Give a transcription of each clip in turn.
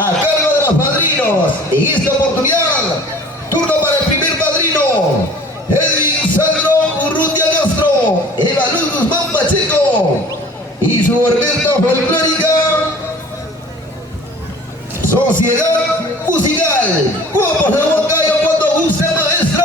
a cargo de los padrinos. En esta oportunidad, turno para el primer padrino, Edwin Sandro Urrutia Castro, Eva Luz Guzmán Pacheco y su orquesta folclórica Sociedad Musical. ¡Guapos de Huancayo cuando guste, maestro!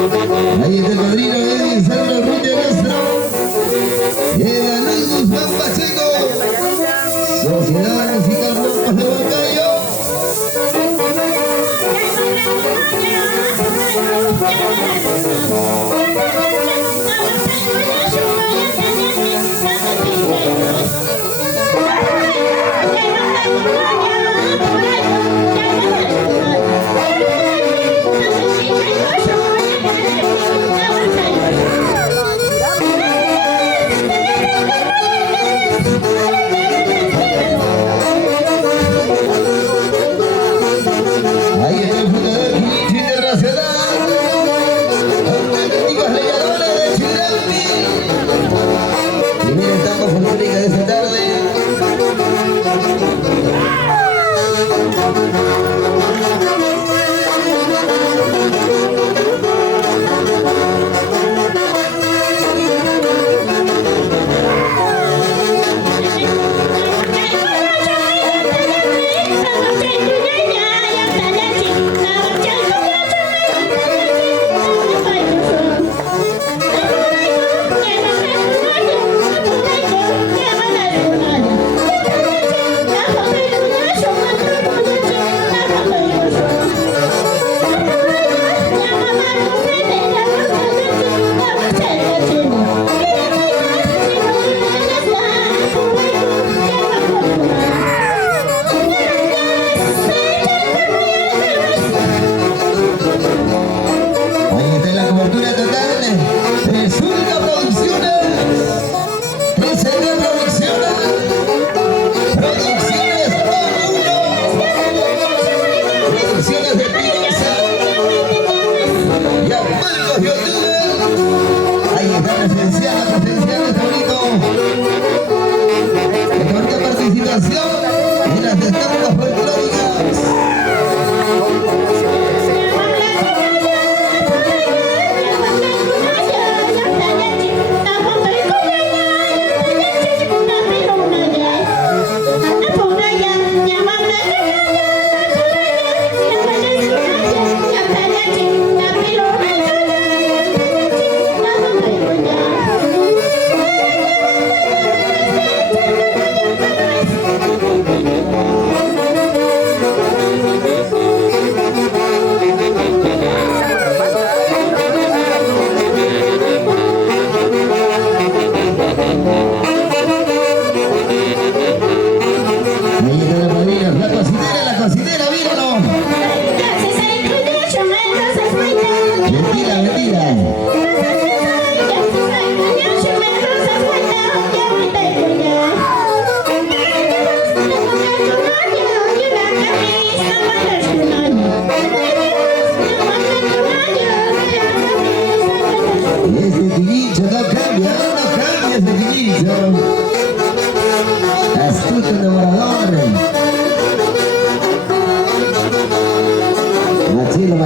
Ahí está el padrino Edwin Sandro Urrutia Castro. Eva Luz Guzmán Pacheco. Sociedad Musical López de Huancayo.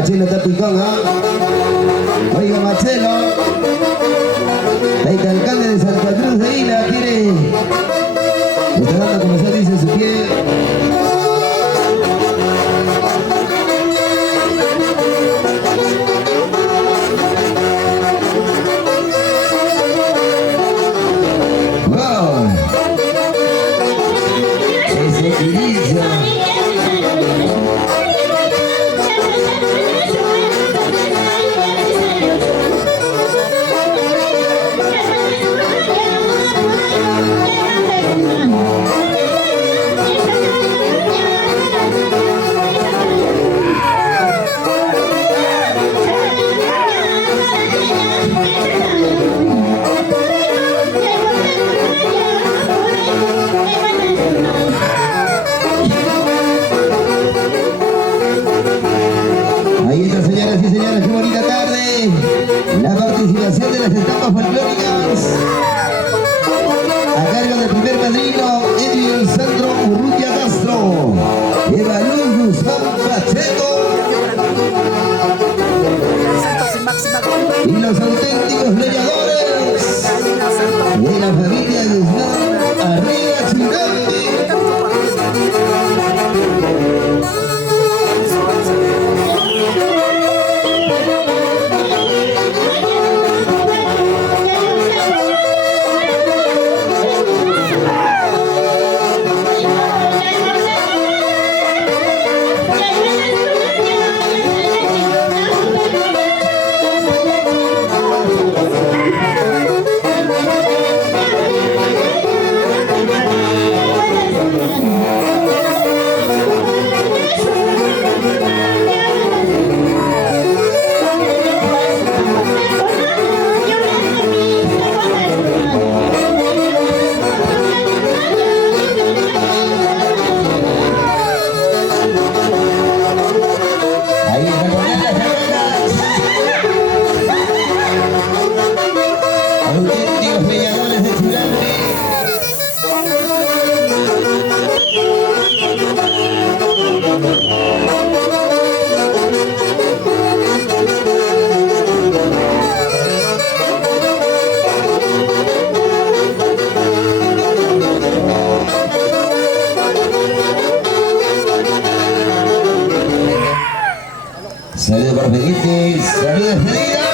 Machelo está picón, ¿ah? Oiga, Machelo. El alcalde de Santa Cruz de Hila quiere. Está dando a conocer, dice su pie. ¡Wow! Ese inicio. La participación de las etapas folclóricas a cargo del primer padrino Edwin Sandro Urrutia Castro, Eva Luz Guzmán Pacheco y los auténticos leñadores de la familia Guzmán Arriba Chingandi. Y salud despedida.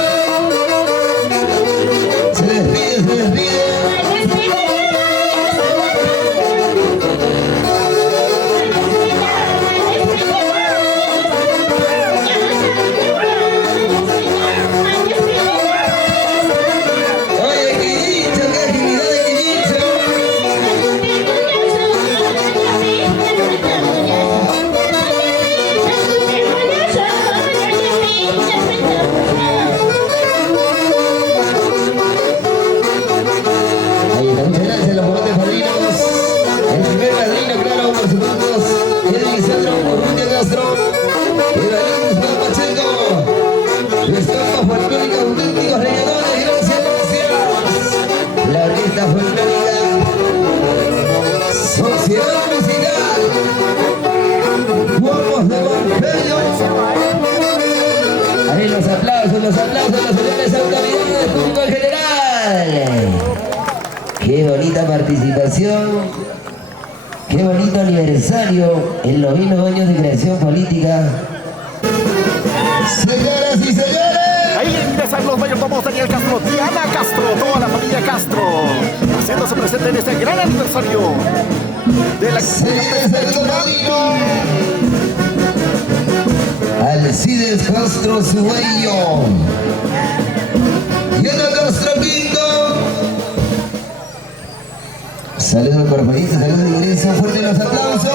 Se despide, se despide. Los aplausos a las señores autoridades, público en general. Qué bonita participación, qué bonito aniversario en los 9 años de creación política. Señoras y señores, ahí ingresan los mayordomos Daniel Castro, Diana Castro, toda la familia Castro, haciéndose presente en este gran aniversario de la Alcides Castro Sueño, Diana Castro Quinto. Saludos corporalistas, saludos de ingreso, fuerte los aplausos.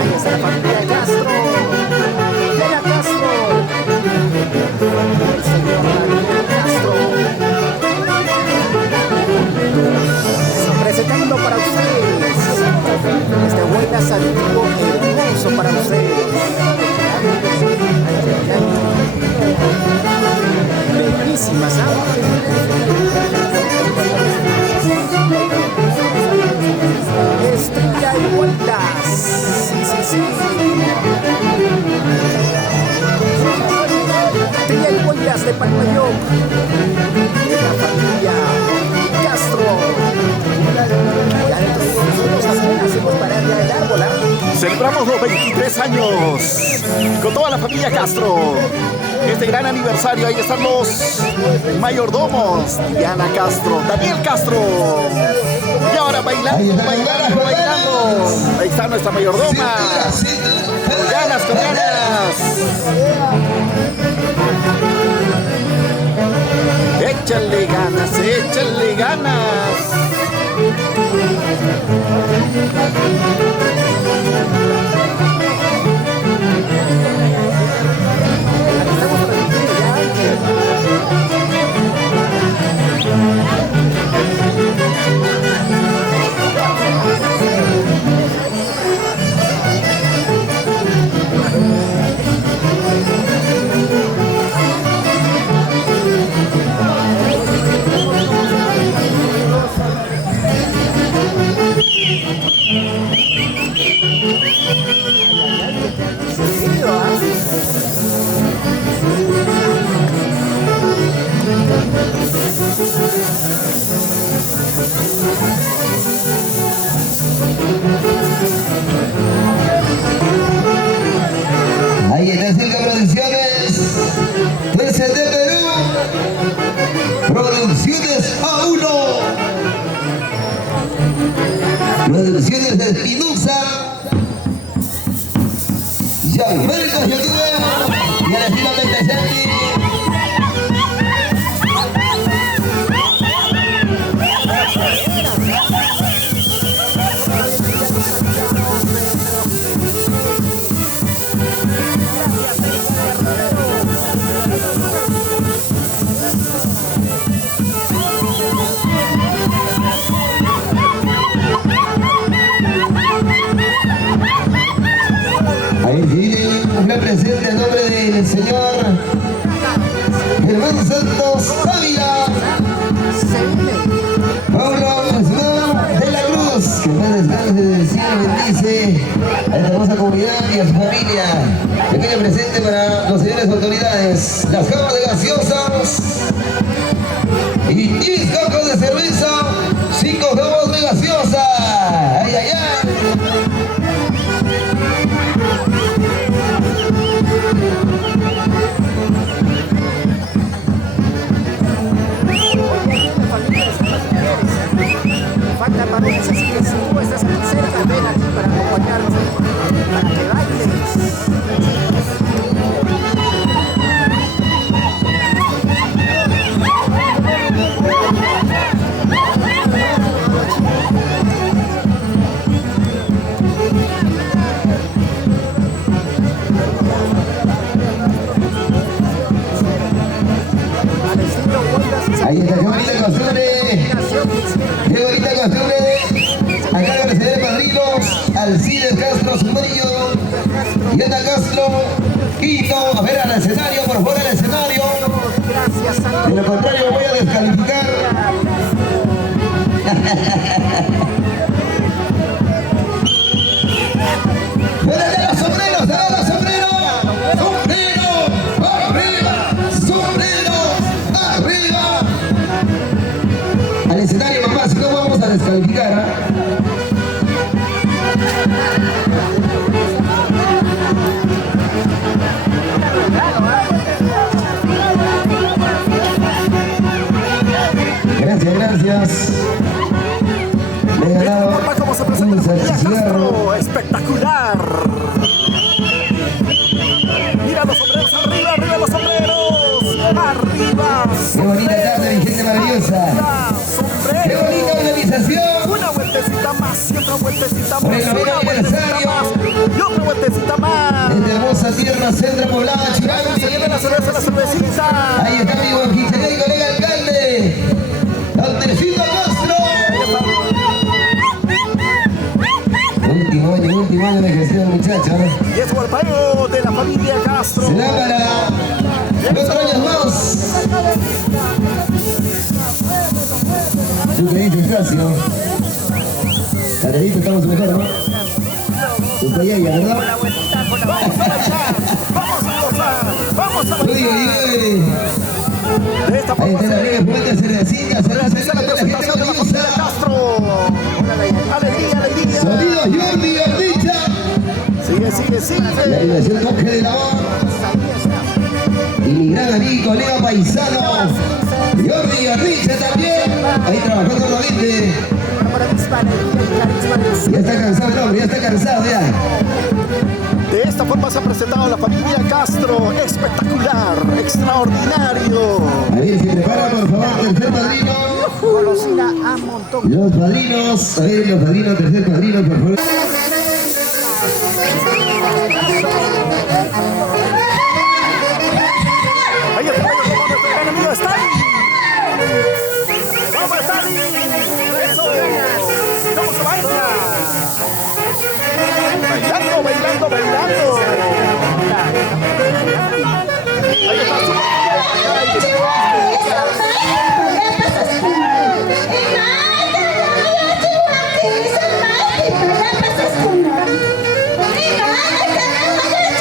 Ahí está la familia de Castro, Diana Castro, el señor Daniel Castro. Presentando para ustedes este buen asaltivo hermoso para ustedes. Bellísimas aves. Estrella y vueltas. Sí. Estrella y vueltas de Palmayoc. De la familia Castro. Ya dentro de nosotros apenas hemos parado ya el árbol, ¿eh? Celebramos los 23 años con toda la familia Castro. Este gran aniversario, ahí están los mayordomos, Diana Castro, Daniel Castro. Y ahora bailando. Ahí está nuestra mayordoma. Con ganas. Échale ganas. Ahí está Circo Producciones, desde de Perú, Producciones A1, Producciones de Espinosa, Gianfranco Yotuba y Alejandro Betazani. Ahí viene una presente a nombre del señor Germán Santos Ávila, Pablo Guzmán de la Cruz, que más descanse del cielo bendice a esta hermosa comunidad y a su familia. Pequeño presente para los señores autoridades, las camas de gaseosas y 10 cocos de cerveza 5 gramos de gaseosa. Ay, ay, ay. Falta Marucha, así que si tú estás aquí cerca, ven aquí para acompañarnos, para que bailes. Ahí está, qué bonita costumbre. Qué bonita costumbre. Acá van a recibir padrinos Alcides Castro Zumbrillo y Ana Castro Quito. A ver al escenario, por favor, al escenario. De lo contrario, voy a descalificar. ¡Fuera los sombreros! ¡Fuera los sombreros! ¡Sombrero! ¡Arriba! ¡Sombreros! ¡Arriba! Al escenario, mamá, si no vamos a descalificar, ¿ah? Gracias, gracias. Le he ganado ¿Cómo se presenta un Familia cigarro. Castro? Espectacular. Mira los sombreros, arriba, arriba los sombreros. Arriba. Qué bonita tarde, mi gente maravillosa. Sombrero. Qué bonita organización. Una vueltecita más y otra vueltecita Por más. el noveno Una vueltecita aniversario. más y otra vueltecita más. En la hermosa tierra centro poblada Se viene la cerveza, la cervecita. Ahí está mi buen y colega alcalde, Andresito Castro. Último año de gestión, muchachos. Y es el payo de la familia Castro. Será para 4 años más. ¿Tú qué dices, Ignacio? Carerito, estamos mejor, ¿no? Tu payaya, ¿verdad? Vamos a Uy, de esta ahí forma está la amiga Juventus Cervecita, realiza la presentación de la familia Castro. Alegría, alegría. Sonido Jordi Gardicha. Sigue, La sigue. diversión toque de la voz. Y mi gran amigo, colega paisano, Jordi Gardicha también. Ahí trabajando nuevamente. Ya está cansado el hombre, ya está cansado ya. De esta forma se ha presentado la familia Castro. Espectacular, extraordinario. A ver, si prepara por favor, tercer padrino. Golosina a montón. Los padrinos, a ver, los padrinos, tercer padrino, por favor. Ahí está, como nuestro gran amigo Stalin. ¡Vamos, Stalin! ¡Eso! ¿Cómo se baila? Bailando, bailando, bailando. Ahí está. Ay,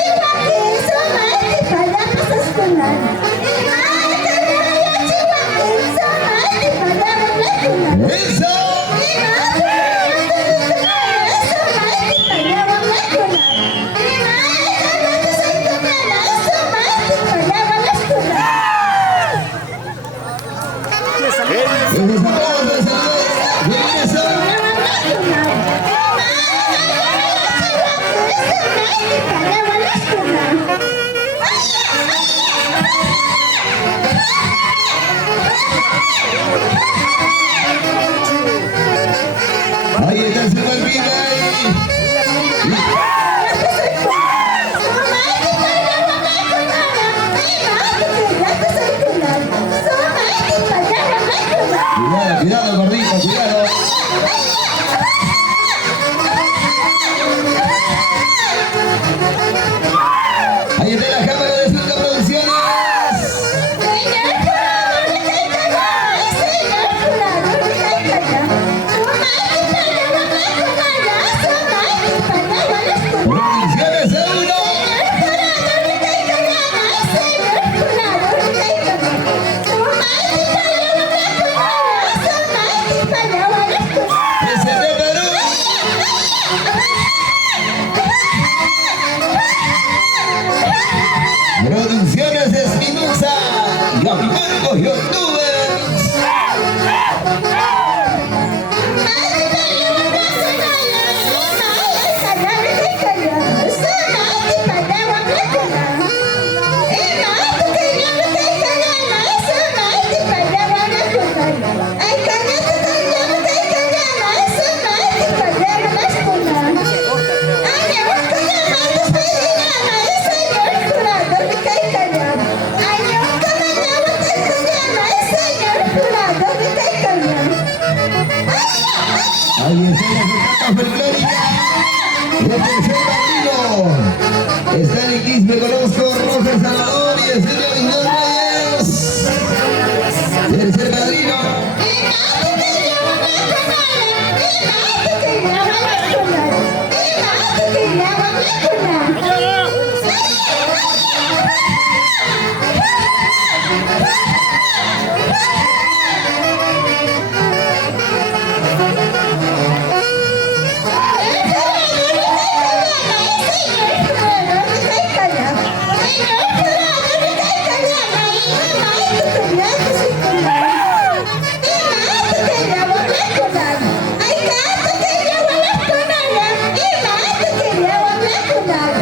Ay, gato, que yo voy a poner. Y más, que yo voy a poner.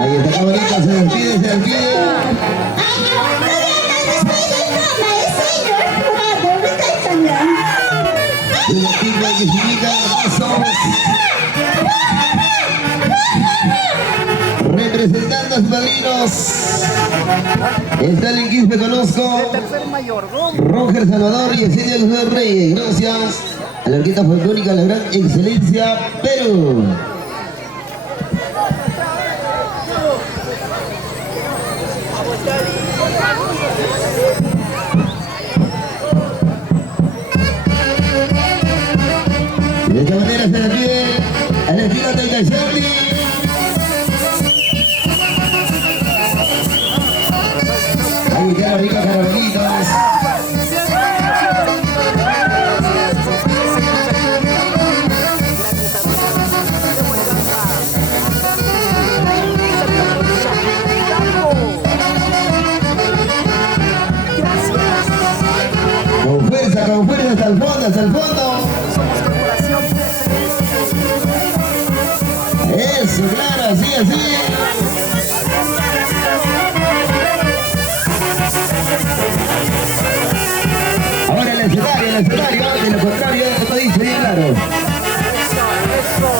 Ahí está, qué bonito, se despide, se despide. Un equipo que significa pasos. Representando a sus padrinos. Está el equipo que conozco. El tercer mayordomo. Roger Salvador y Ezequiel José Reyes. Gracias a la Orquesta Folclórica La Gran Excelencia Perú. De esta manera se despide al estilo Taita Shanti. Ahí quedan ricos carabelitos. Con fuerza hasta el fondo, hasta el fondo. Eso, claro, así, así. Ahora el escenario, de lo contrario, esto dice bien claro.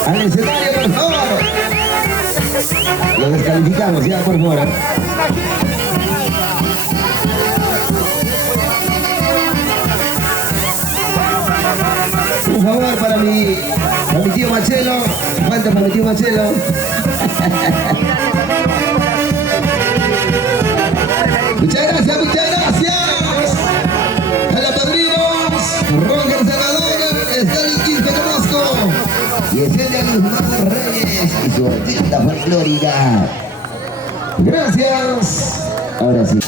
Al escenario, por favor. Lo descalificamos ya, por favor. Un favor para mi tío Machelo. ¿Cuánto para mi tío Machelo? Muchas gracias, muchas gracias. A los padrinos, Roger Salvador, Stalin Quispe Conozco y Ezequiel Guzmán Reyes y su orquesta folclórica. Gracias. Ahora sí.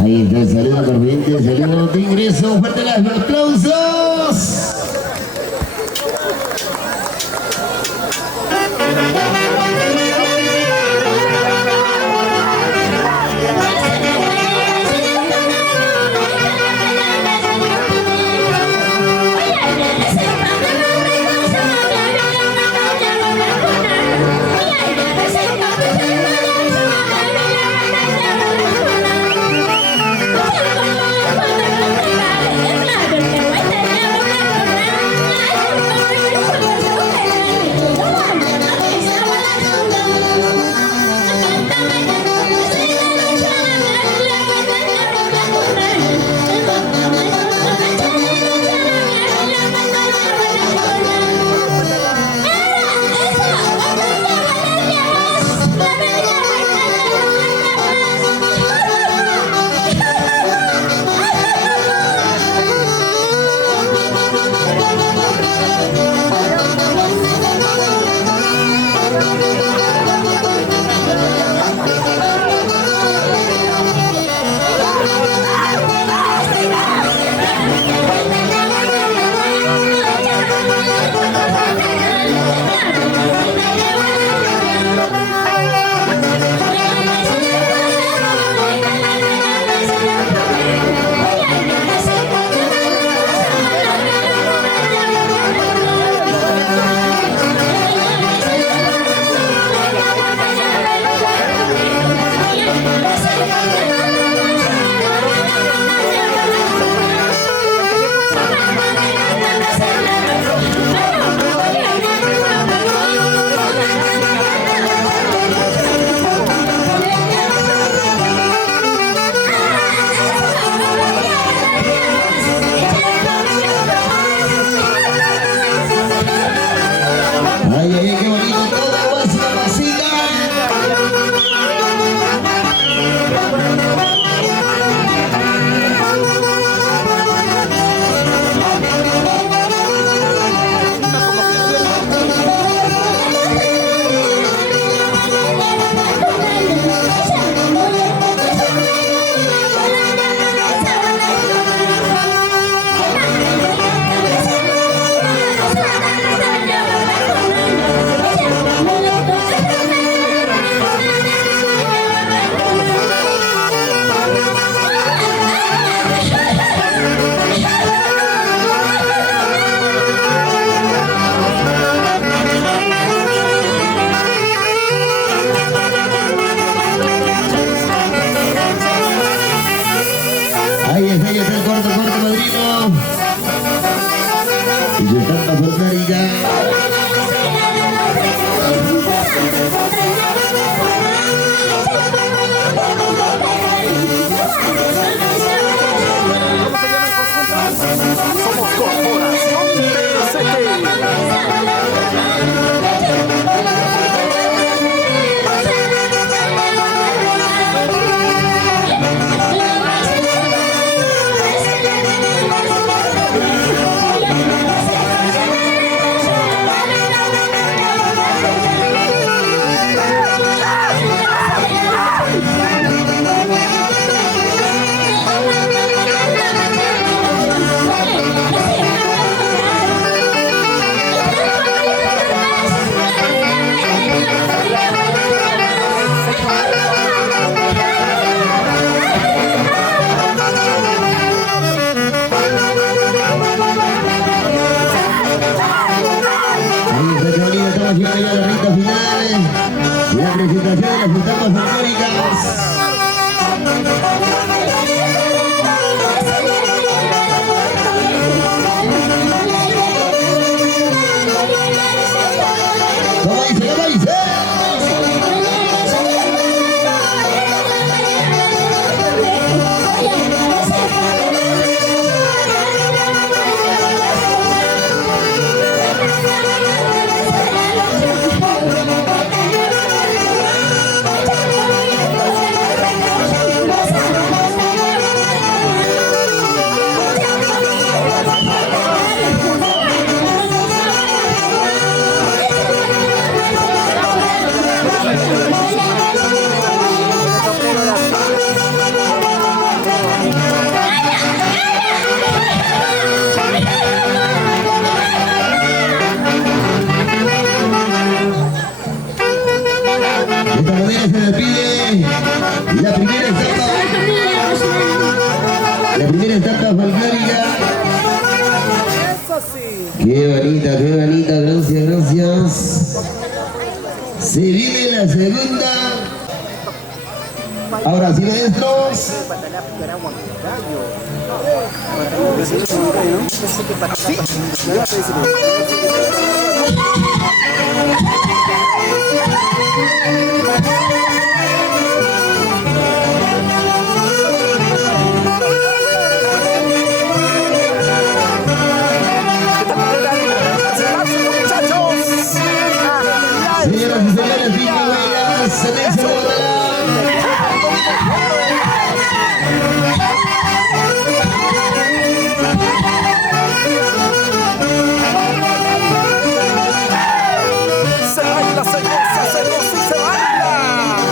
Ahí está el saludo corriente, el saludo de ingreso, fuerte las aplausos. etapa folclórica. Somos Corporación Estamos llegando ya a la recta final. La presentación de las etapas folclóricas. ¿Cómo dice? ¿Cómo dice? De esta manera se despide la primera etapa folclórica. Qué bonita, gracias. Se viene la segunda. Ahora sí, maestros. Señoras y señores, Pico Vegas, Celeste Bogotá. Se baila, se goza y se baila.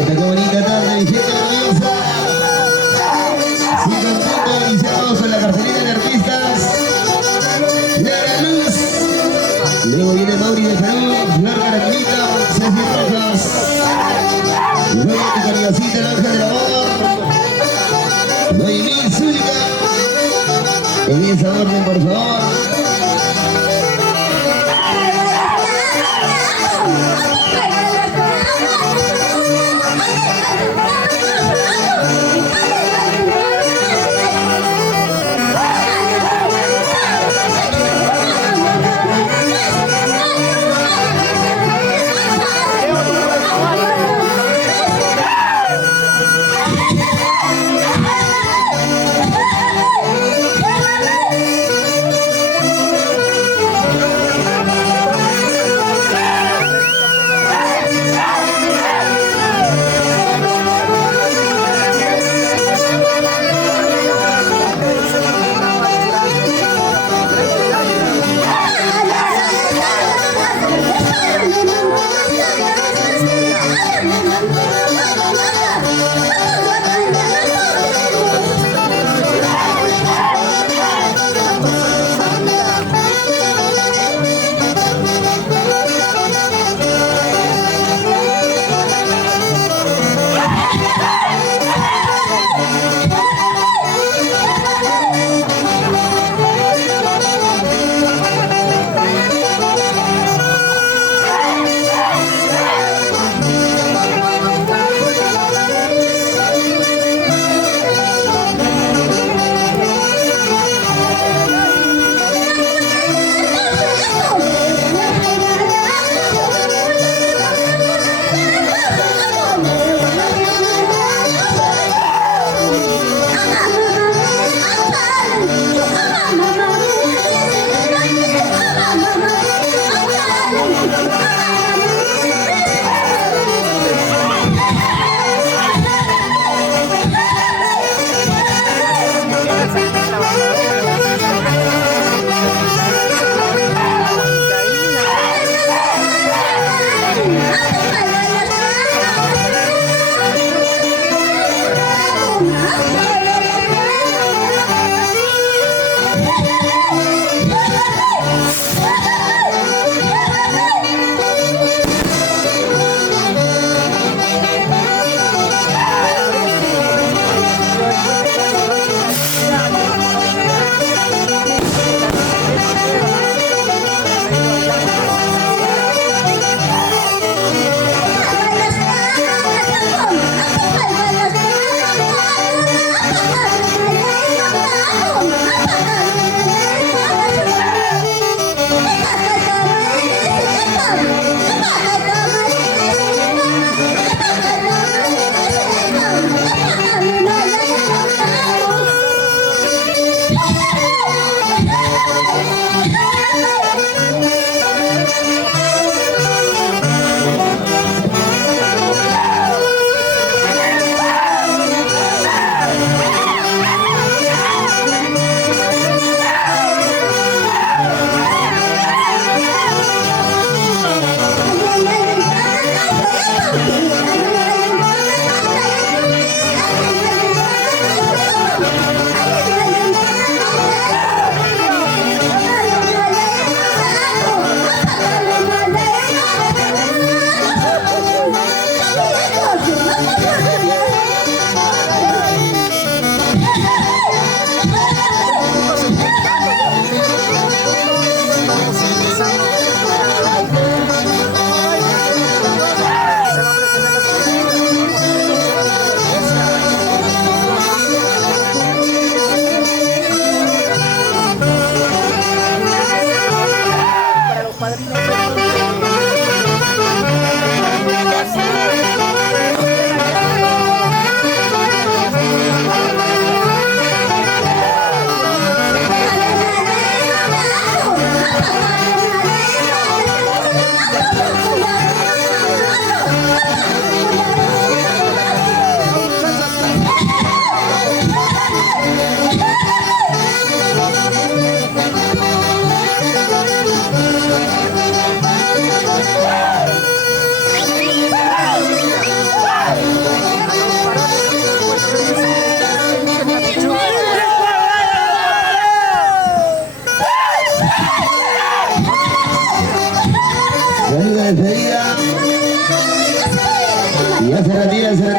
esta qué bonita tarde, mi gente hermosa. Sí, contento, iniciamos con la cartelera de artistas. Clara Luz. Luego viene Mauri de Perú, Flor Caracolita, Ceci Rojas. Luego tu cariñosita, el ángel del amor. Noemí Zúñiga. En esa orden, por favor.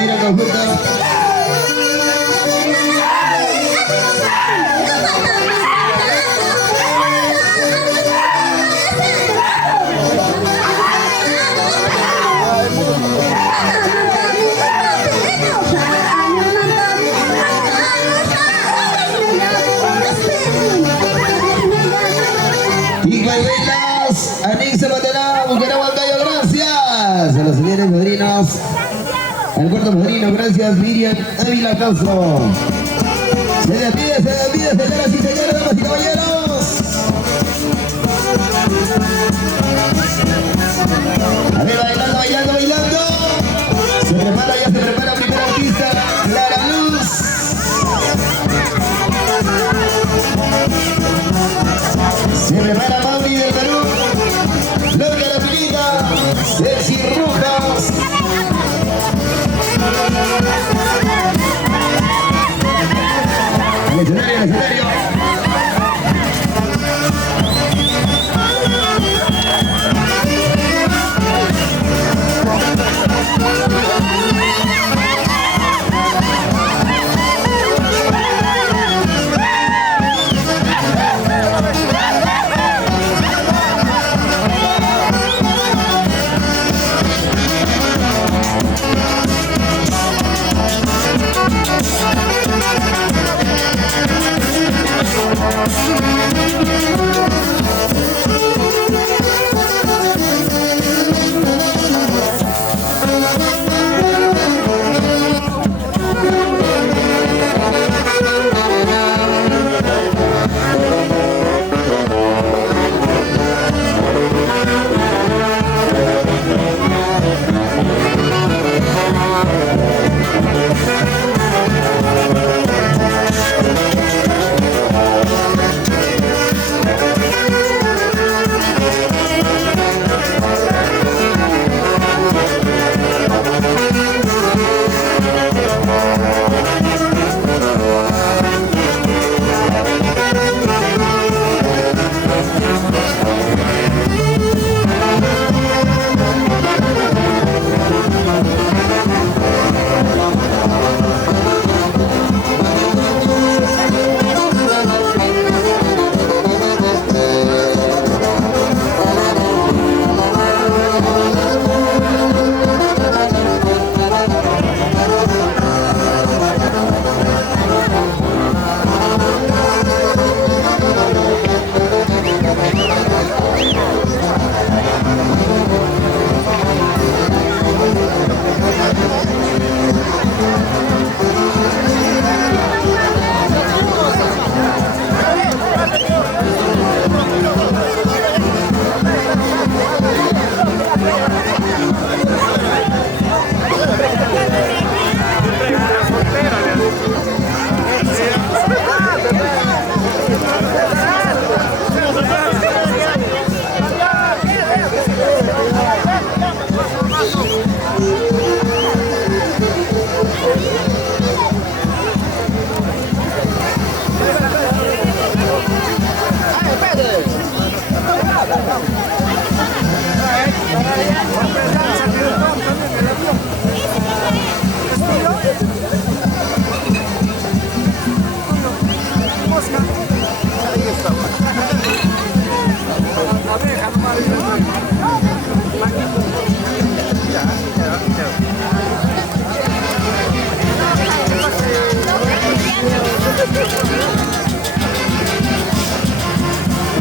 tira conjunto. Anixa Matará, Bucaramanga, gracias a los señores padrinos. Al cuarto padrino, gracias Miriam Ávila Castro. Se despide, señoras y señores, damas y caballeros. A ver, bailando. Se prepara, primera artista, Clara Luz. Se prepara Mauri del Perú. Gloria La Finita, Ceci Rojas. El escenario.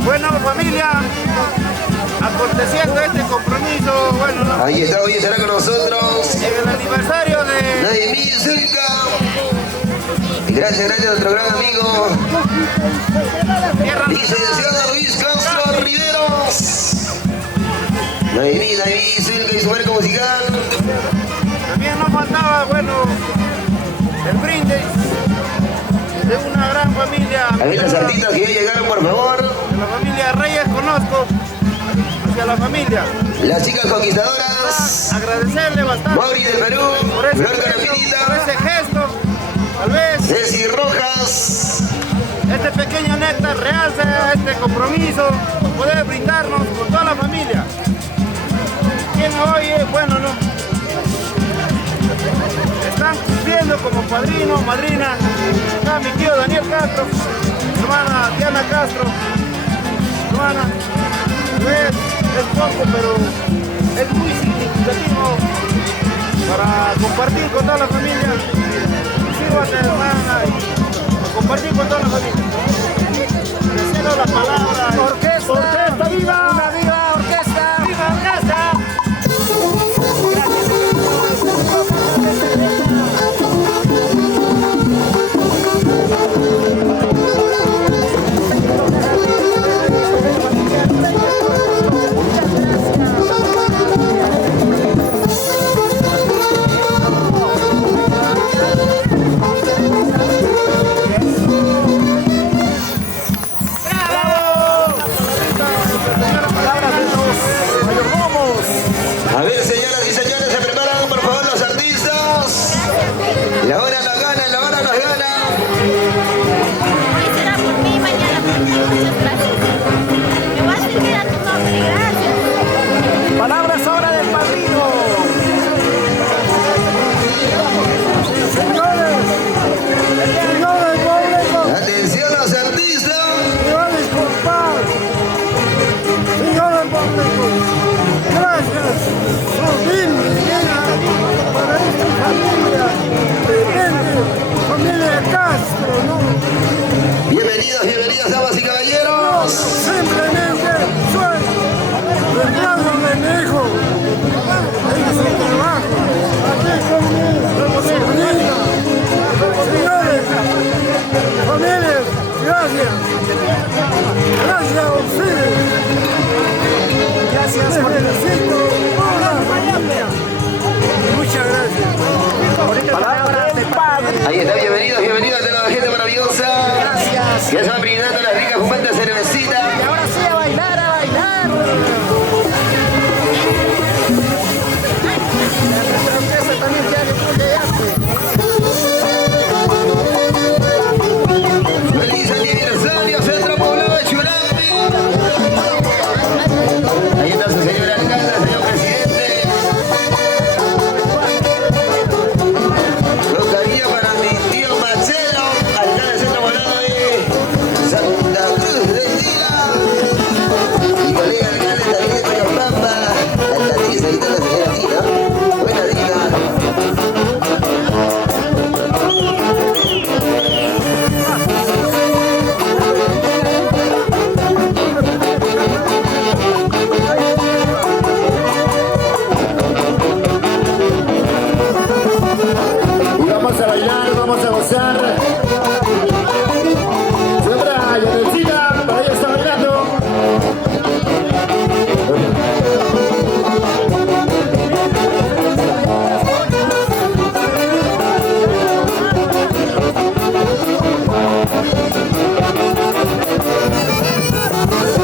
Bueno, familia, aconteciendo este compromiso, bueno, ¿no? Ahí está, hoy estará con nosotros En el aniversario de... Naimí Zulka. Y gracias a nuestro gran amigo licenciado Luis Castro Riveros. Naimí Zulka y su marca musical. También nos faltaba, bueno, el brindis de una gran familia. A ver las artistas que ya llegaron, por favor. De la familia Reyes conozco, hacia la familia. Las chicas conquistadoras. Agradecerle bastante Mauri del Perú. por ese Flor gesto, Carapinita. por ese gesto, tal vez Ceci Rojas. este pequeño néctar realce este compromiso, poder brindarnos con toda la familia. Quien hoy es bueno, ¿no? compromiso como padrino, madrina. Acá mi tío Daniel Castro, mi hermana Diana Castro, mi hermana. Es poco, pero es muy significativo para compartir con toda la familia. Sírvate, hermana, y compartir con toda la familia. Le cedo la palabra. Orquesta, ¡Orquesta, viva! ¡Una viva orquesta! ¡Viva orquesta! A ver, señoras y señores, se preparan por favor los artistas. La hora nos gana, la hora nos gana. Hoy será por mí, mañana por mí. Muchas gracias. Me voy a servir a tu nombre. Gracias. Palabras ahora del padrino. Señores públicos, Atención los artistas. me va a disculpar. Señores públicos, gracias. Son mil millones para esta familia. Tremenda familia Castro, ¿no? Bienvenidos, bienvenidas, damas y caballeros. Simplemente soy reemplazo de mi hijo en su trabajo. Aquí con mi sobrina. Señores, familias, gracias. Gracias a ustedes. Gracias por el felicito. Muchas gracias. Palabras de padre. Ahí está, bienvenidos, bienvenidas a toda la gente maravillosa. Gracias. Que se van brindando las ricas fumantes cervecitas. Y ahora sí a bailar, a bailar. La orquesta también ya le puse Feliz aniversario, Centro Poblado de Churambi. Ahí está su señor alcalde, señor presidente. Con cariño para mi tío Marcelo, alcalde del Centro Poblado de Santa Cruz de Tila. Mi colega alcalde también de Coyopamba, alcaldesa, ahí está la señora Tina. Buena Tina. Y vamos a bailar, vamos a gozar. Señora Yanelcita, para ella está bailando.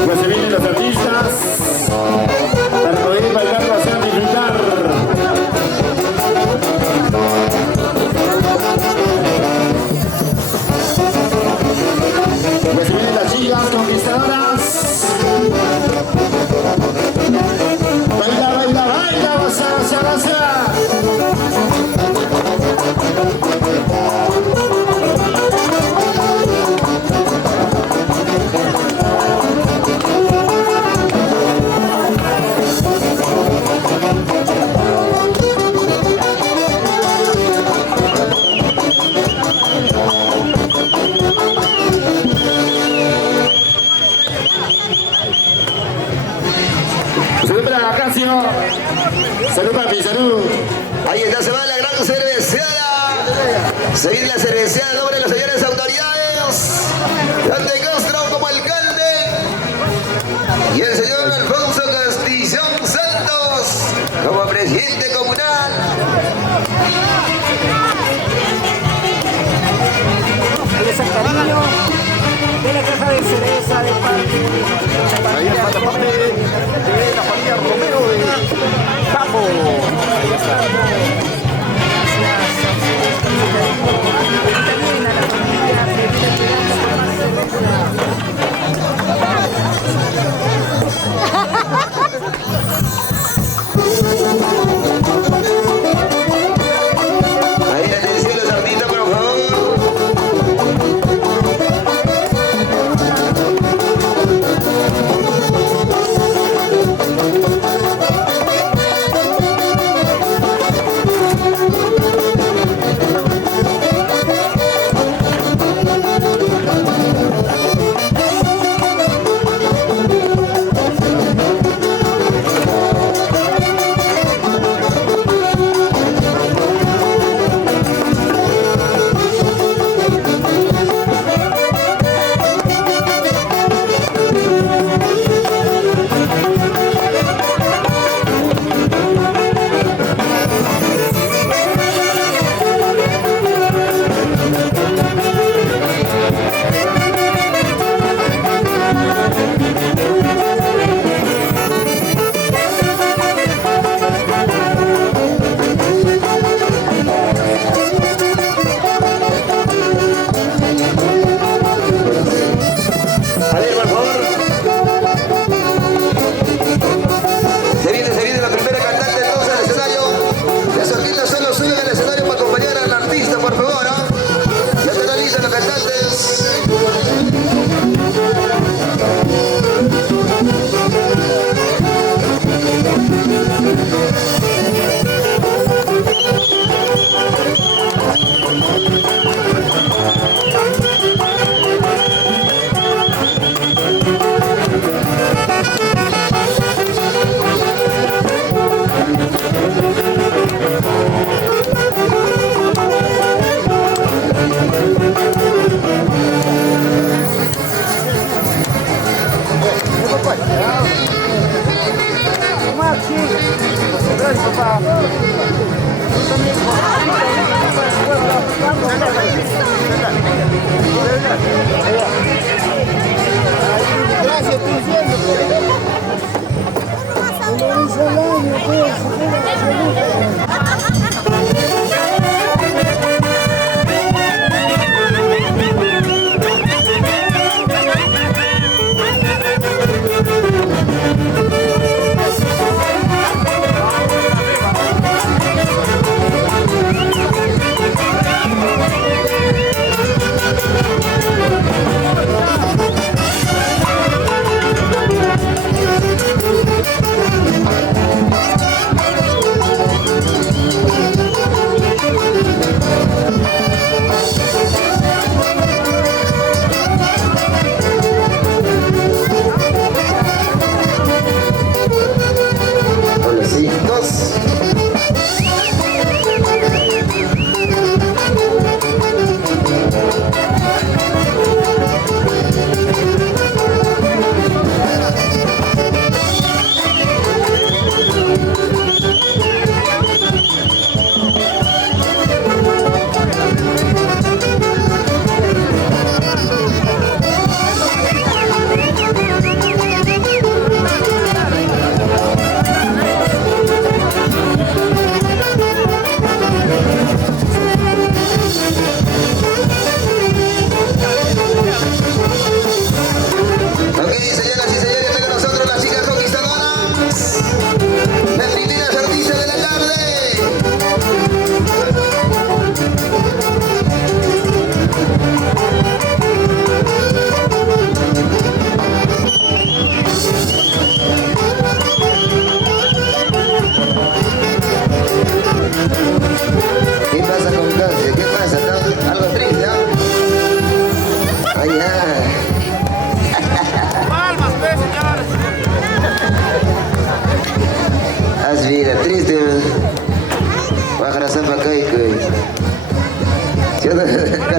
Ya se vienen los artistas para poder bailar, gozar, disfrutar. Ya se vienen las chicas conquistadoras. Baila, baila, baila, goza, goza, goza. Salud para Acacio. Salud papi, salud. Ahí está, se va la gran cerveceada. Se viene la cerveceada en nombre de las señores autoridades. Dante Castro como alcalde. Y el señor Alfonso Castillón Santos como presidente comunal. ese cariño de la caja de cereza de parte Ahí está la parte de la familia Romero de Tapo. Ahí está. también a la familia de Esperanza.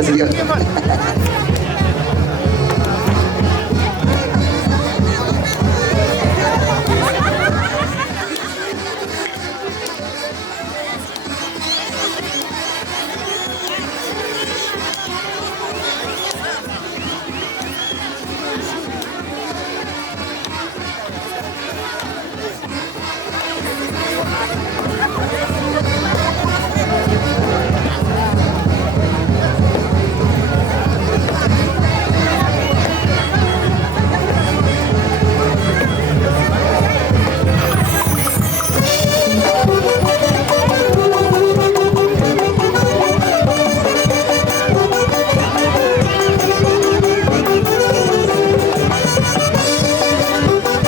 señor.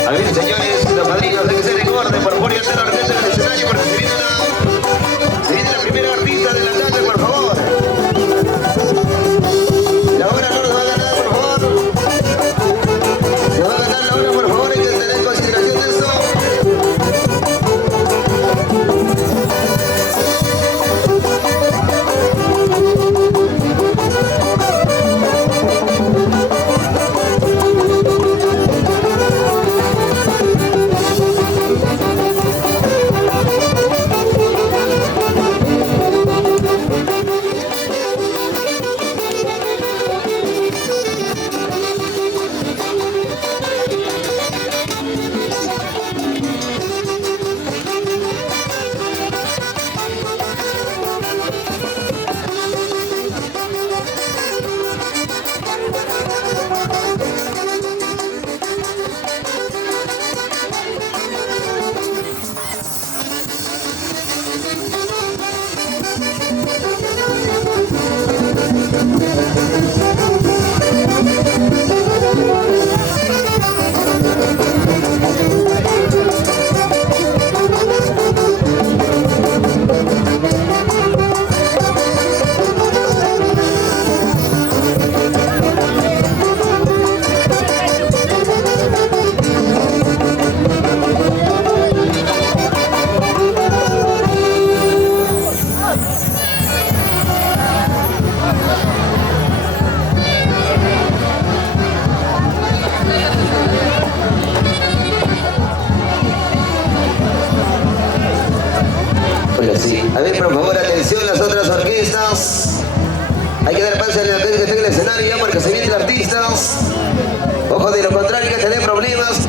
A ver, señores, los padrinos, de que se recuerden, por favor, ya está la orquesta en el escenario, porque se viene la primera artista de la tarde, por favor. La hora no nos va a ganar, por favor. Nos va a ganar la hora, por favor, hay que tener en consideración de eso. Bueno, sí. A ver, por favor, atención las otras orquestas. Hay que dar paso a la orquesta que esté en el escenario ya porque se viene el artista. Ojo, de lo contrario que tener problemas.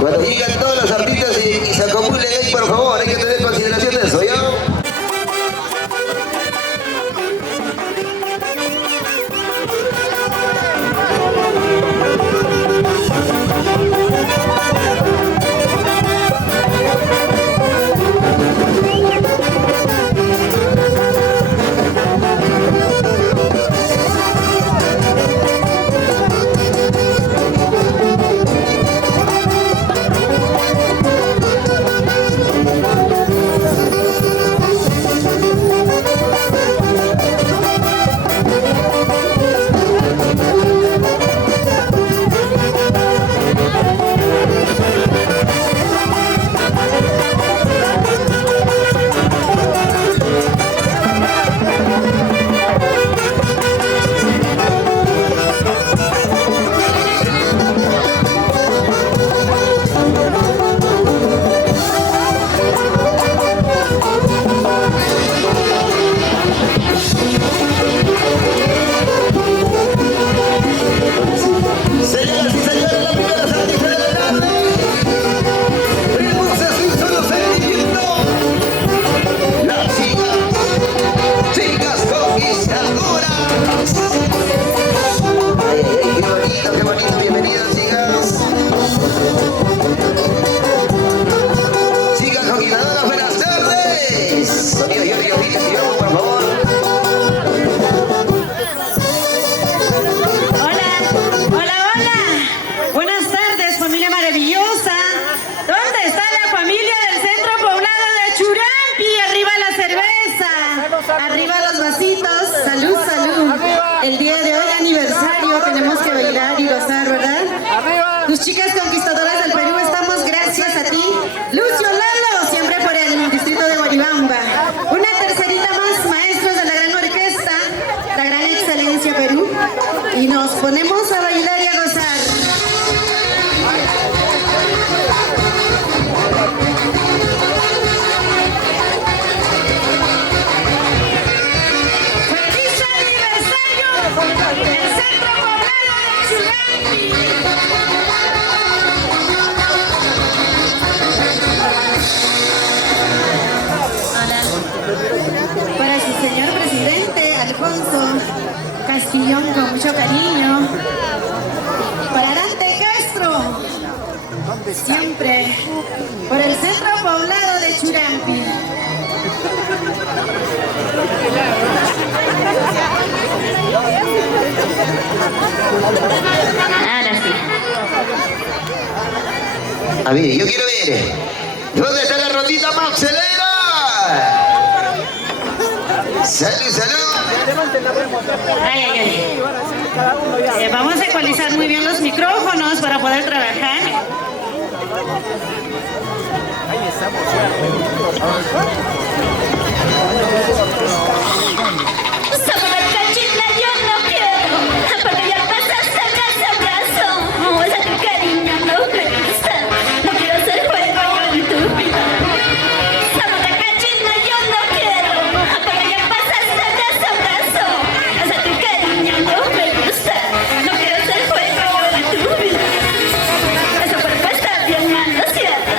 Cuando llegan todos los artistas y se acumulen ahí, por favor, hay que tener consideración de eso, ¿ya? El día de hoy aniversario, tenemos que bailar y gozar, ¿verdad? Tus chicas conquistadoras del Perú, estamos gracias a ti. Lucio Lalo, siempre por el distrito de Guaribamba. Una tercerita más, maestros de la gran orquesta. ponemos a bailar y a gozar. ¡Feliz aniversario! El Centro Poblado de Churampi. Para su señor presidente Alfonso Castillón, con mucho cariño. Para Dante Castro, siempre por el Centro Poblado de Churampi. Ahora sí. A ver, yo quiero ver. ¿Dónde está la rondita más acelera? Salud, salud. Ay, ay, ay. Vamos a ecualizar muy bien los micrófonos para poder trabajar. Samarcachina, yo no quiero, porque ya pasaste casa abrazo. Esa tu cariño no me gusta, no quiero hacer juego en tu vida. Samarcachina, yo no quiero, porque ya pasaste casa abrazo. Esa tu cariño no me gusta, no quiero hacer juego en tu vida. Esa cuerpo está bien manoseada,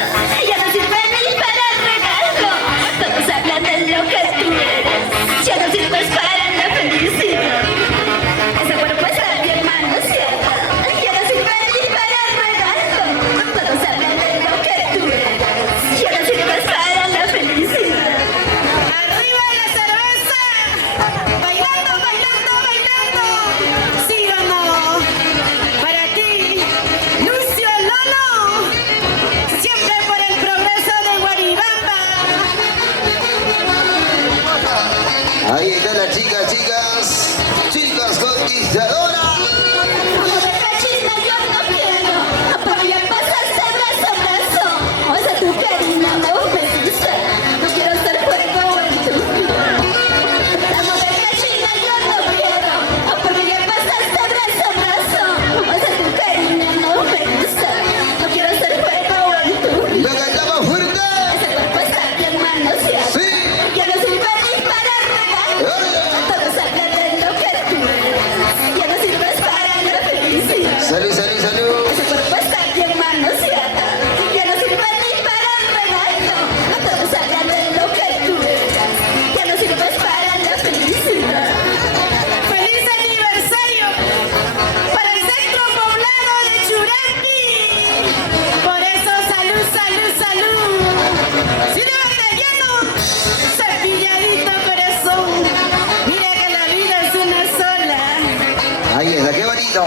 ya no sirve ni para regalo. Todos hablan de lo que tú eres, ya no sirves para la felicidad. Ese cuerpo está bien manoseada, ya no sirve ni para regalo. Todos hablan de lo que tú eres, ya no sirves para la felicidad. ¡Arriba la cerveza! ¡Bailando, bailando, bailando! ¿Sí o no? Para ti, Lucio Lolo, siempre por el progreso de Guaribamba. Ahí están las chicas, chicas. Chicas conquistadoras. Samarcachina, yo no quiero, porque ya pasaste brazo a brazo. O sea, tu cariño no me gusta, no quiero hacer juego en tu vida. Samarcachina, yo no quiero, porque ya pasaste brazo a brazo. O sea, tu cariño no me gusta, no quiero hacer juego en tu vida. Lo cantamos fuerte. Ese cuerpo está bien manoseado, Sí. ya no sirve ni para regalo. Todos hablan de lo que tú eres, ya no sirves para la felicidad. Salud, salud, salud. Ese cuerpo está bien manoseado, ya no sirve ni para regalo. Todos hablan de lo que tú eres, ya no sirves para la felicidad. ¡Feliz aniversario para el Centro Poblado de Churampi! Por eso, salud, salud, salud. ¡Sigue batallando! ¡Cepilladito corazón! Mira que la vida es una sola. Ahí está, qué bonito.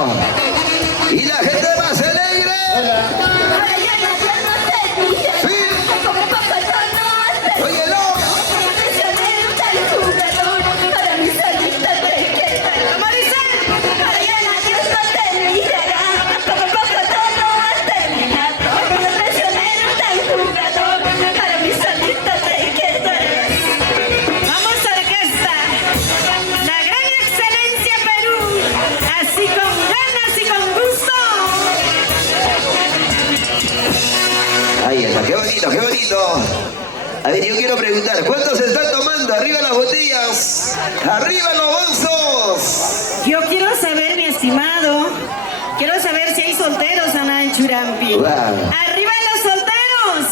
Y la gente más alegre. Ahora ya nadie no te dice, Sí. como papá no hace. Óyelo. Prisionero del jugador, para mi solita te queda. ¿Cómo dice? Ahora ya nadie no te mirará, como papá no has terminado. Como prisionero del jugador, para mi solita te quedarás. Vamos orquesta. La gran excelencia Perú. Así con ganas y con gusto. Ahí está, qué bonito, qué bonito. A ver, yo quiero preguntar, ¿cuántos están tomando? Arriba las botellas, arriba los bolsos. Yo quiero saber, mi estimado, quiero saber si hay solteros, Ana, en Churampi. Wow. ¡Arriba los solteros!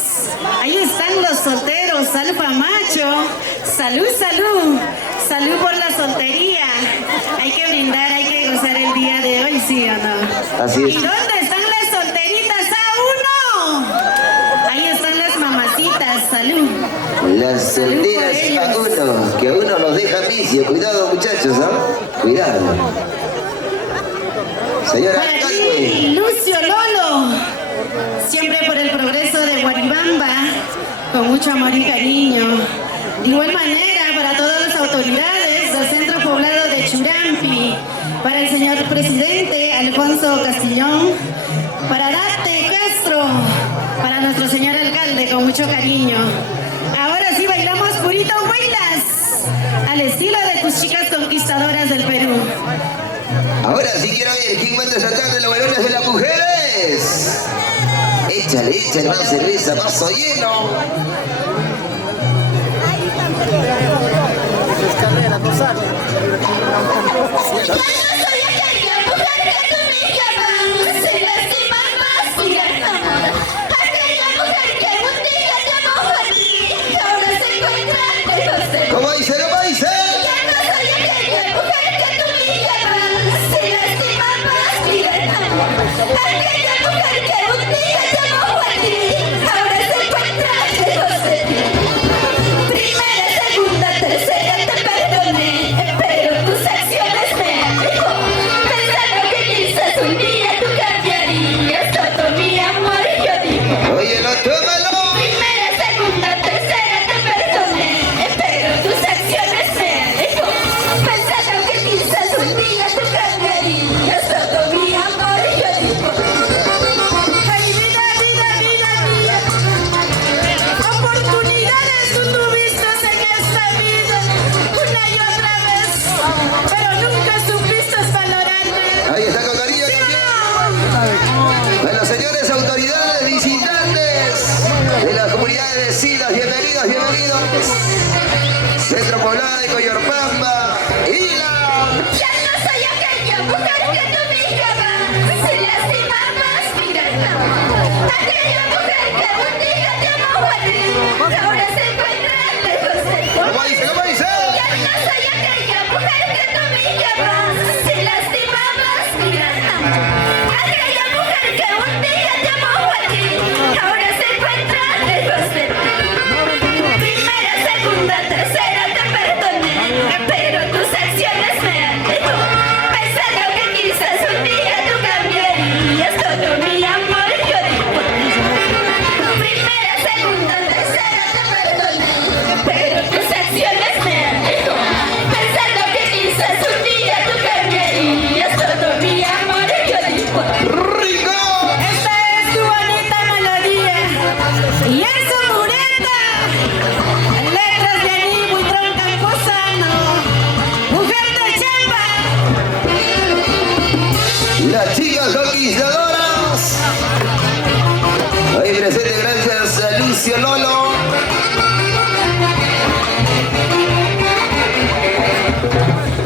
Ahí están los solteros, Alfa Macho. Salud, salud. Salud por la soltería. Hay que brindar, hay que gozar el día de hoy, ¿sí o no? Así es. ¿Y dónde están las solteritas? ¡A uno! Ahí están las mamacitas, salud. Las solteras a uno, que a uno los deja vicio. Cuidado, muchachos, ¿ah? Cuidado. Señora Para ti, alcalde. Lucio Lolo, siempre por el progreso de Guaribamba, con mucho amor y cariño. De igual manera, para todas las autoridades del Centro Poblado de Churampi, para el señor presidente Alfonso Castillón, para Dante Castro, para nuestro señor alcalde, con mucho cariño. Ahora sí bailamos purito huilas, al estilo de tus chicas conquistadoras del Perú. Ahora sí quiero ver quién manda a saltar de los balones de las mujeres. Échale, échale más cerveza, vaso lleno. Escalera, no sale. Yo no soy aquella mujer que tú me llamas, se lastima más y ganamos. Aquella mujer que un día te amó a ti, ahora se encuentra lejos de mí. ¿Cómo dice? ¿Cómo dice? Yo no soy aquella mujer que tú me llamas, se lastima más y ganamos. Aquella mujer que un día te amó a ti, ahora se encuentra lejos de ti. Primera, segunda, tercera te perdoné, pero tus acciones me alejó. Pensando que quizás un día tú cambiarías todo mi amor, yo digo. Oye, no, tómalo. Primera, segunda, tercera te perdoné, pero tus acciones me alejó. Pensando que quizás un día tú cambiarías todo mi amor, yo digo. Ay, vida, vida, vida mía, oportunidades tú tuviste en esta vida, una y otra vez, pero nunca supiste valorarme. Ahí está con cariño también. Bueno, señores autoridades, visitantes de las comunidades vecinas, bienvenidos, bienvenidos. Centro Poblado de Coyorpamba, Hila. Ya no soy aquella mujer que tú me llamas, se lastima más mirando. Aquella mujer que un día te amó a ti, ahora se encuentra lejos de ti. ¿Cómo dice? ¿Cómo dice? Ya no soy aquella mujer que tú me llamas, se lastima más mirando. Aquella mujer que un día te amó a ti, ahora se encuentra lejos de ti. Primera, segunda, tercera te perdoné, pero tus acciones me alejó. Pensando que quizás un día tú cambiarías todo mi amor, yo digo. Primera, segunda, tercera te perdoné, pero tus acciones me alejó. Pensando que quizás un día tú cambiarías todo mi amor, yo digo. ¡Rico! Esta es tu bonita melodía. Y eso, Mureta. Letras de Aníbal y Tronca Cosano. Mujer de chamba. Las chicas conquistadoras. Ahí presente, gracias a Lucio Lolo.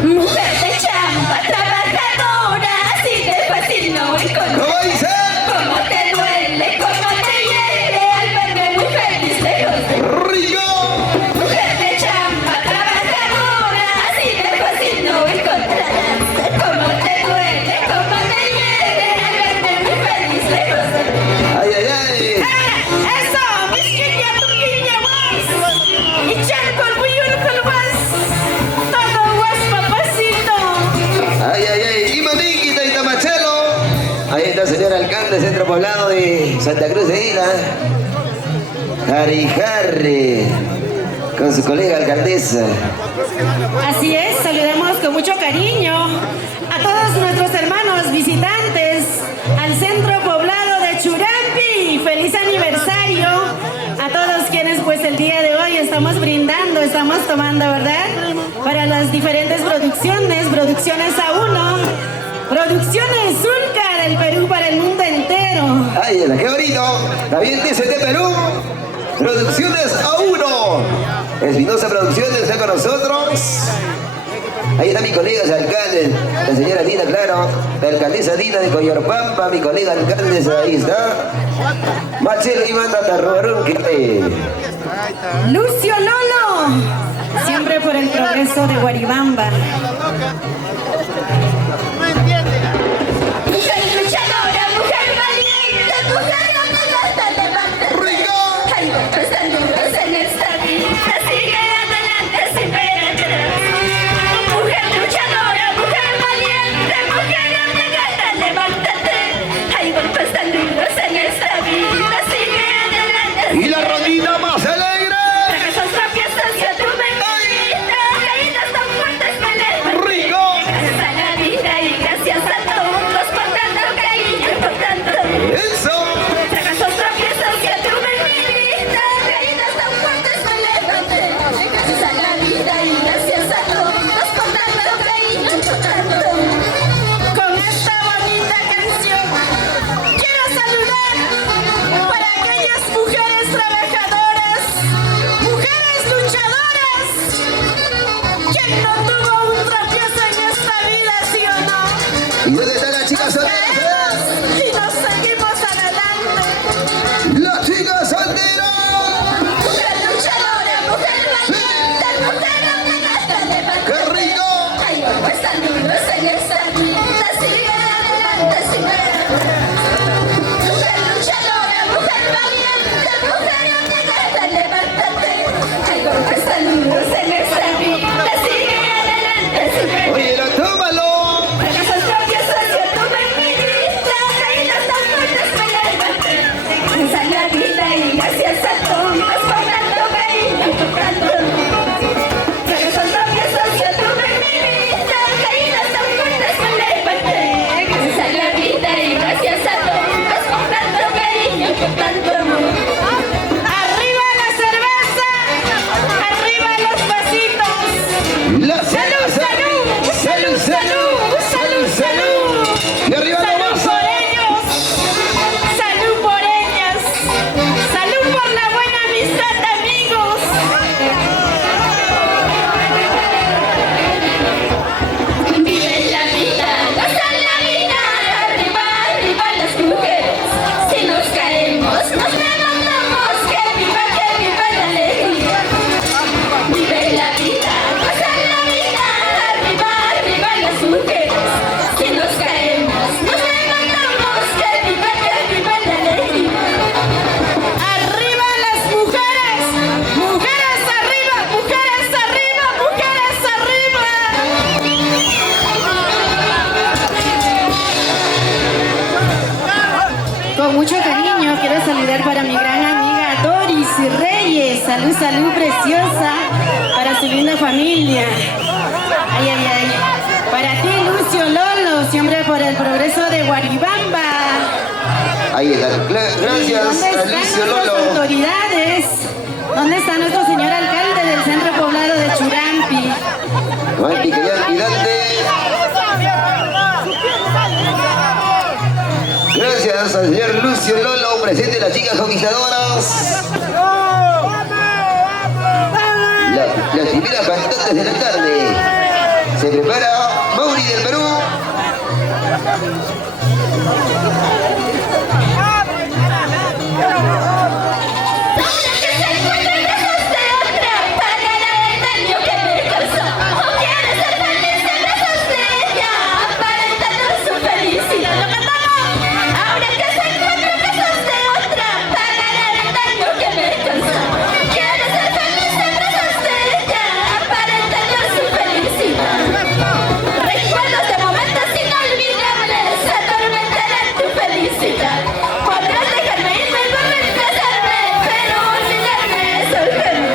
Mujer de chamba, trabajadora, así de fácil no encontrar. ¿Cómo dice? Cómo te duele, cómo te hiere al verme muy feliz lejos de ti. ¡Rico! Mujer de chamba, trabajadora, así de fácil no encontrarás. Cómo te duele, cómo te hiere al verme muy feliz lejos de ti. ¡Ay, ay, ay! Eso, misquiña, tuquiña, guas. Y charco, el buyul, colguas. Todo guas, papacito. ¡Ay, ay, ay! ¡Y Maniquita y Tamachelo! Ahí está el señor alcalde, Centro Poblado de Santa Cruz de Hila. Harry, con su colega alcaldesa. Así es, saludamos con mucho cariño a todos nuestros hermanos visitantes al Centro Poblado de Churampi. ¡Feliz aniversario! A todos quienes pues el día de hoy estamos brindando, estamos tomando, ¿verdad? Para las diferentes producciones A1, Producciones Zulca del Perú para el mundo entero. ¡Ay, qué bonito! También dice de Perú. Producciones A1. Espinosa Producciones está con nosotros. Ahí está mi colega alcalde, la señora Dina, claro. La alcaldesa Dina de Coyorpampa, mi colega alcaldesa, ahí está. Machelo y manda Tarruarón, que Lucio Lolo, siempre por el progreso de Guaribamba. Mujer luchadora, mujer valiente, mujer amorosa, levántate. ¡Rico! Hay golpes tan duros en esta vida, sigue adelante sin ver atrás. Mujer luchadora, mujer valiente, mujer abnegada, levántate. Hay golpes tan duros en esta vida, sigue adelante. Y la rondita más alegre. Esos tropiezos que tú me invitas, caídas tan fuertes me elevan. ¡Rico! hubo un tropiezo en esta vida, ¿sí o no? ¿Y dónde están las chicas solteras? Y nos seguimos adelante. ¡Las chicas solteras! Mujer luchadora, mujer valiente, mujer obligada de levantar. ¡Qué rico! Hay hombres tan duros en esta vida, sigue adelante, sigue. Mujer luchadora, mujer valiente, mujer obligada, levántate. Hay hombres tan duros en esta vida, sigue adelante, sigue. Oye, no, tómalo. Fracasos tropiezos y tú me viniste, caídas tan fuertes me levanté. Esa es la vida y gracias a todos por tanto cariño, por tanto amor. Fracasos tropiezos y tú me viniste, caídas tan fuertes me levanté. Esa es la vida y gracias a todos por tanto cariño, por tanto amor. ¡Arriba la cerveza! ¡Arriba los vasitos! ¡La cerveza! ¡Salud, salud! ¡Salud, salud! ¡Y arriba los ¡Salud vasos! por ellos! ¡Salud por ellas! ¡Salud por la buena amistad, amigos! Vive la vida, goza la vida, arriba, arriba las mujeres. Si nos caemos, nos levantamos, que viva la alegría. Vive la vida, goza la vida, arriba, arriba las mujeres. Si nos caemos, nos levantamos, que viva la alegría. ¡Arriba las mujeres! ¡Mujeres arriba! ¡Mujeres arriba! ¡Mujeres arriba! Con mucho cariño quiero saludar para mi gran amiga Doris Reyes. Salud, salud preciosa para su linda familia. Ay, ay, ay. Para ti, Lucio Lolo, siempre por el progreso de Guaribamba. Ahí está. Gracias ¿Dónde a están Lucio nuestras Lolo. autoridades? ¿Dónde está nuestro señor alcalde del centro poblado de Churampi? Mati, que ya almirante. Gracias al señor Lucio Lolo, presente de las chicas conquistadoras. Las primeras cantantes de la tarde. Se prepara Mauri del Perú. Ahora que se encuentra lejos de otra, pagará el daño que me causó. O quiere ser feliz en brazos de ella, aparentando su felicidad. ¡Lo cantamos! Ahora que se encuentra lejos de otra, pagará el daño que me causó. Quiere ser feliz en brazos de ella, aparentando su felicidad. Recuerdos de momentos inolvidables atormentarán tu felicidad. Podrás dejarme irme por reemplazarme, pero olvidarme es urgente.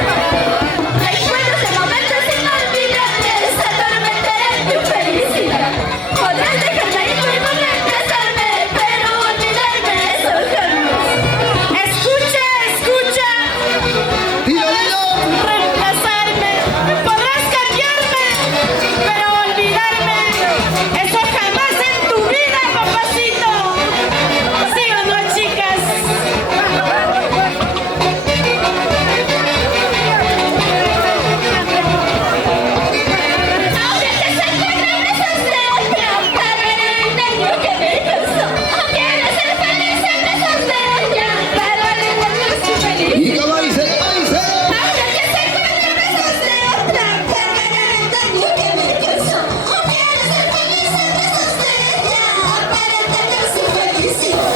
Recuerdos de momentos inolvidables atormentarán tu felicidad. Podrás dejarme irme por reemplazarme, pero olvidarme es urgente. Escucha, escucha. Dilo, dilo. Reemplazarme. Podrás cambiarme, pero olvidarme. Eso jamás en tu vida, papacito. ¿Sí o no, chicas? Ahora que se encuentra en brazos de otra, pagará el daño que me causó. Quiero ser feliz en brazos de ella, para olvidar su felicidad. Y como dice, Ahora que se encuentra en brazos de otra, pagará el daño que me causó. Quiero ser feliz en brazos de ella, para olvidar su felicidad.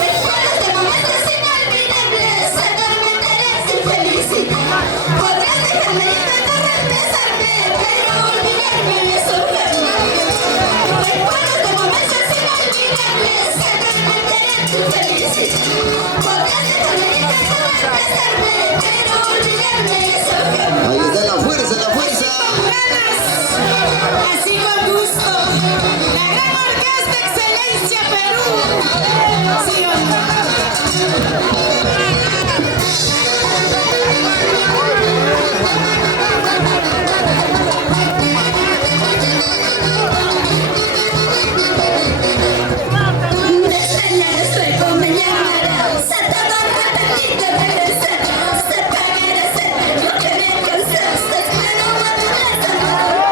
Recuerdos de momentos inolvidables atormentarán su felicidad. Podrás dejarme irme por reemplazarme, pero olvidarme es urgente. Recuerdos de momentos inolvidables atormentarán tu felicidad. Podrás dejarme irme por reemplazarme, pero olvidarme es urgente. ahí está la fuerza, la fuerza. Así con gusto. La gran orquesta Excelencia Perú. ¿Sí o no? Me extrañarás, luego me llamarás. A todo repetir de regresar. Se pagará ese daño que me causaste. Pero me molesta.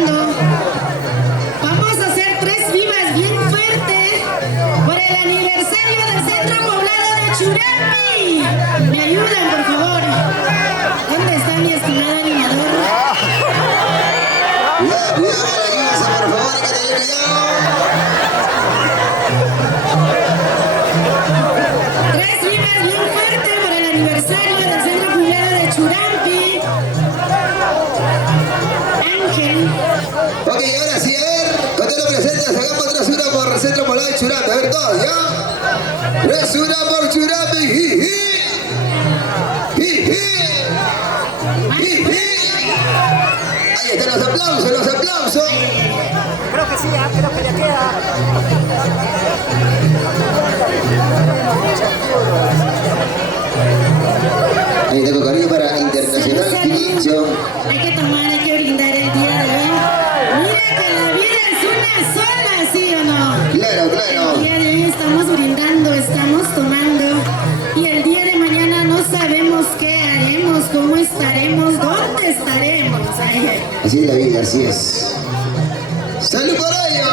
brindando. Vamos a hacer 3 vivas bien fuerte por el aniversario del Centro Poblado de Churampi. ¿Me ayudan, por favor? ¿Dónde está mi estimado animador? Cuidado, cuidado, ayúdense, por favor, hay que tener cuidado. 3 vivas bien fuerte por el aniversario del Centro Poblado de Churampi. Ángel. Ok, ahora sí, a ver, con todo lo presente, sacamos 3-1 por Centro Poblado de Churampi. A ver, todos, ¿ya? 3-1 por Churampi. Jiji. Jiji. Jiji. Ahí están los aplausos, los aplausos. Creo que sí, creo que ya queda. Ahí tengo cariño para Internacional Quincho. Hay que tomar, hay que brindar el día de hoy. Mira que la vida es una sola, ¿sí o no? Claro, El claro. día de hoy estamos brindando, estamos tomando. Y el día de mañana no sabemos qué haremos, cómo estaremos, dónde estaremos. Ay, ay. Así es la vida, así es. ¡Salud por ello!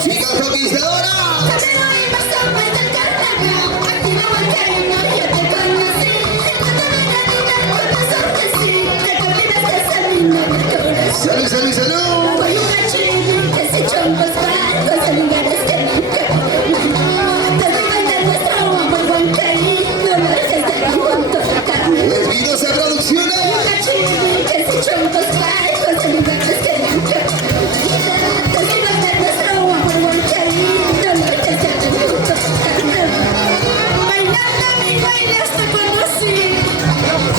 ¡Chicas conquistadoras! ¡Salud, salud, salud! ¡Espinosa Producciones! Bailando mi bailas te conocí.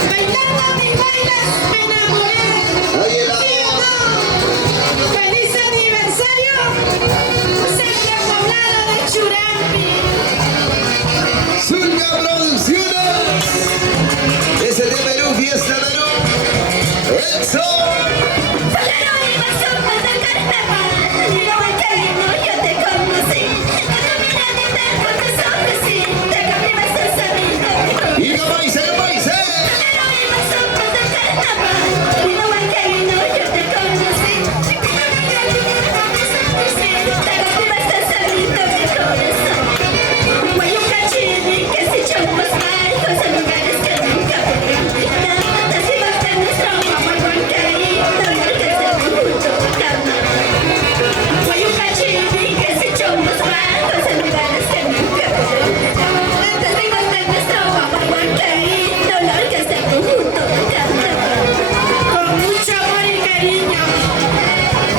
Bailando mi bailas me enamoré. ¡Ahí el ¿Sí o amor! no? ¡Feliz aniversario! Centro Poblado de Churampi. ¡Zulca Producciones! ¡Es el de Perú, Fiesta Perú! ¡Eso! ¡Y no vais, no vais! Con mucho amor y cariño.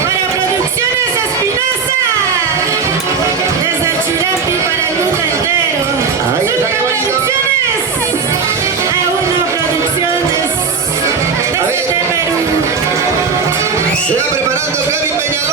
Para Producciones Espinosa. Desde Churampi para el mundo entero. Ahí está, Zulca qué bonito. Producciones. A1 Producciones. Desde Perú. Se va preparando Kevin Peñaló.